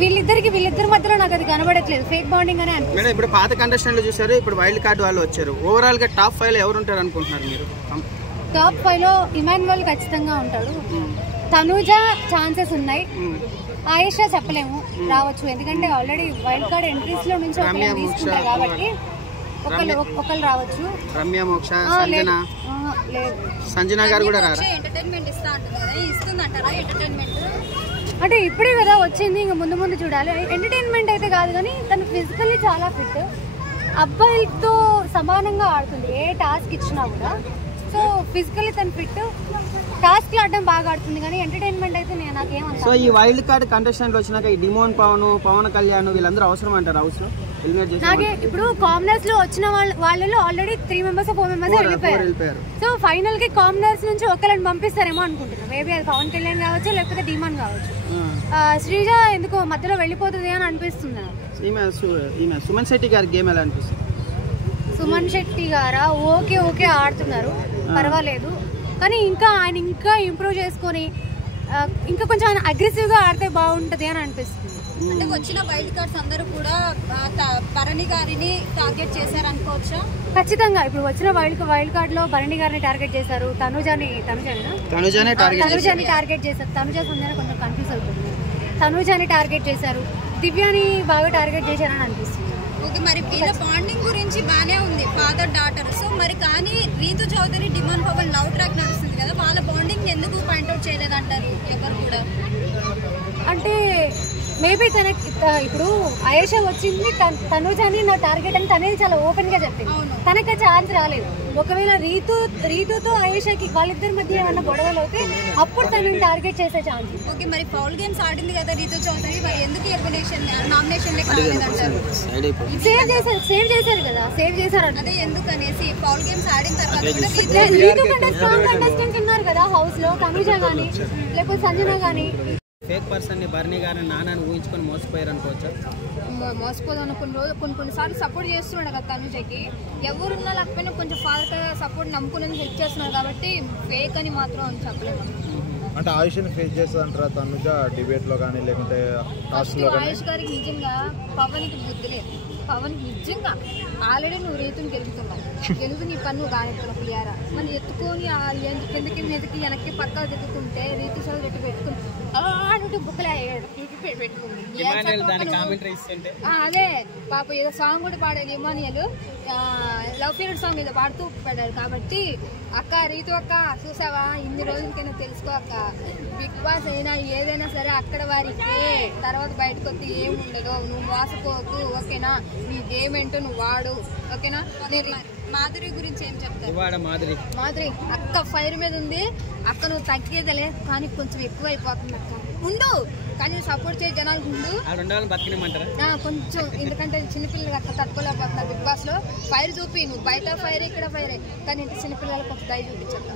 వీళ్ళిద్దరి మధ్యలో నాకు అది కనబడట్లేదు, ఫేక్ బాండింగ్ అనే మేడం. ఇప్పుడు పాత కంటెస్టెంట్లు చూసారు, ఇప్పుడు వైల్డ్ కార్డ్ వాళ్ళు వచ్చారు. ఓవరాల్ గా టాప్ 5 లో ఎవరు ఉంటారు అనుకుంటున్నారు మీరు? టాప్ 5 లో ఇమాన్యువల్ ఖచ్చితంగా ఉంటాడు. తనూజ ఛాన్సెస్ ఉన్నాయి. ఆయేషా చెప్పలేము, రావచ్చు. ఎందుకంటే ఆల్రెడీ వైల్డ్ కార్డ్ ఎంట్రీస్ లో నుంచి తీసుకుంటారు కాబట్టి ఒకళ్ళు రావచ్చు. రమ్య, మోక్ష, సంజన గారు కూడా రారా? అంటే ఇప్పుడే కదా వచ్చింది, ఇంకా ముందు ముందు చూడాలి. ఎంటర్టైన్మెంట్ అయితే కాదు కానీ తను ఫిజికల్లీ చాలా ఫిట్, అబ్బాయిలతో సమానంగా ఆడుతుంది ఏ టాస్క్ ఇచ్చినా కూడా. సో ఫిజికల్లీ తను ఫిట్, టాస్క్ ఆడడం బాగా ఆడుతుంది కానీ ఎంటర్టైన్మెంట్ అయితే నాకేమంటా. సో ఈ వైల్డ్ కార్డ్ కంటెస్టెంట్ వచ్చినాక ఈ డిమోన్ పవన్ కళ్యాణ్ వీళ్ళందరూ అవసరం అంటారు హౌస్ లో? నాకే ఇప్పుడు కామనర్స్ లో వచ్చిన వాళ్ళలో ఆల్రెడీ 3 మెంబర్స్ 4 మెంబర్స్ వెళ్ళిపోయారు. సో ఫైనల్ కి కామనర్స్ నుంచి ఒకళ్ళని పంపిస్తారేమో అనుకుంటున్నాను. మేబీ అది పవన్ కళ్యాణ్ కావచ్చు, లేకపోతే డిమాన్ కావచ్చు. శ్రీజ ఎందుకో మధ్యలో వెళ్ళిపోతుంది అని అనిపిస్తుంది. సుమన్ శెట్టి గారి గేమ్ ఎలా అనిపిస్తుంది? సుమన్ శెట్టి గారా ఓకే ఆడుతున్నారు, పర్వాలేదు. కానీ ఆయన ఇంకా ఇంప్రూవ్ చేసుకొని ఇంకా కొంచెం అగ్రెసివ్ గా ఆడితే బాగుంటది అని అనిపిస్తుంది. అంటే వచ్చిన వైల్డ్ కార్డ్స్ అందరూ కూడా భరణి గారిని టార్గెట్ చేశారు అనుకోవచ్చా? ఖచ్చితంగా. ఇప్పుడు వచ్చిన వైల్డ్ కార్డ్ లో భరణి గారిని టార్గెట్ చేశారు, తనుజాని టార్గెట్ చేశారు. తనుజ సంజన కొంచెం కన్ఫ్యూజ్ అవుతుంది. తనుజాని టార్గెట్ చేశారు, దివ్యాని బాగా టార్గెట్ చేశారని అనిపిస్తుంది. ఓకే, మరి వీళ్ళ బాండింగ్ గురించి బానే ఉంది, ఫాదర్ డాటర్. సో మరి కానీ Ritu Chaudhary demand Pawan love track నడుస్తుంది కదా, వాళ్ళ బాండింగ్ ఎందుకు పాయింట్అవుట్ చేయలేదంటారు ఎవరు కూడా? అంటే మేబీ తనకి ఇప్పుడు ఆయేషా వచ్చింది, తనుజాని నా టార్గెట్ అని తనేది చాలా ఓపెన్ గా చెప్పింది. తనకి ఛాన్స్ రాలేదు. ఒకవేళ రీతుతో ఆయేషాకి వాళ్ళిద్దరి మధ్య ఏమన్నా గొడవలు అయితే అప్పుడు తనని టార్గెట్ చేసే ఛాన్స్. ఓకే, మరి ఫౌల్ గేమ్స్ ఆడింది కదా రీతు చౌదరి, మరి ఎందుకు నామినేషన్ సేవ్ చేశారు కదా, సేవ్ చేశారు. అదే ఎందుకనేసి ఫౌల్ గేమ్స్ ఆడిన తర్వాత రీతు కంటే స్ట్రాంగ్ కంటెస్టెంట్స్ ఉన్నారు కదా హౌస్ లో, తనుజ గానీ లేకపోతే సంజన గానీ. ఫేక్ పర్సన్ ని భరణి గారిని నాన్నని ఊహించుకొని మోసపోయారు అనుకోవచ్చా? మోసపోదాను. కొన్నిసార్లు సపోర్ట్ చేస్తున్నాడు కదా తనుజకి, ఎవరున్నా లేకపోయినా కొంచెం ఫాదర్ సపోర్ట్ నమ్ముకుని హెల్ప్ చేస్తున్నారు కాబట్టి ఫేక్ అని మాత్రం చెప్పలేదు. అంటే ఆయుష్ని ఫేస్ చేస్తుంది అంటారా తనుజ డిబేట్ లో కానీ లేకుంటే ఆయుష్ గారికి నిజంగా పవన్కి బుద్ధి లేదు. పవన్ నిజంగా ఆల్రెడీ నువ్వు రీతుని గెలుపు నీ పన్ను కానెత్తున పులియారా మనం ఎత్తుకొని కిందకి మీదకి వెనక్కి పక్కా తిరుగుతుంటే రీతు సార్ రెట్టు పెట్టుకుని బుక్కలే పెట్టుకుంది. అదే పాప ఏదో సాంగ్ కూడా పాడారు ఇమానియల్, లవ్ ఫీల్డ్ సాంగ్ ఏదో పాడుతూ పడ్డాడు. కాబట్టి అక్క రీతు అక్క చూసావా, ఇన్ని రోజులకైనా తెలుసుకో అక్క, బిగ్ బాస్ అయినా ఏదైనా సరే అక్కడ వారికి తర్వాత బయటకు వస్తే ఏముండదు, నువ్వు మోసపోకు ఓకేనా, నీ గేమ్ ఏంటో నువ్వు వాడు ఓకేనా. మాధురి గురించి ఏం చెప్తారు? మాధురి అక్క ఫైర్ మీద ఉంది అక్క, నువ్వు తగ్గేదలే కానీ కొంచెం ఎక్కువ అయిపోతుంది అక్క, ఉండు కానీ సపోర్ట్ చేసే జనాలకు ఉండు కొంచెం, ఎందుకంటే చిన్నపిల్లలకి అక్క తట్టుకోలేకపోతున్నా బిగ్ బాస్ లో. ఫైర్ చూపి, నువ్వు బయట ఫైర్ ఇక్కడ ఫైరే, కానీ చిన్నపిల్లలకు కొంచెం దయ చూపించక్క.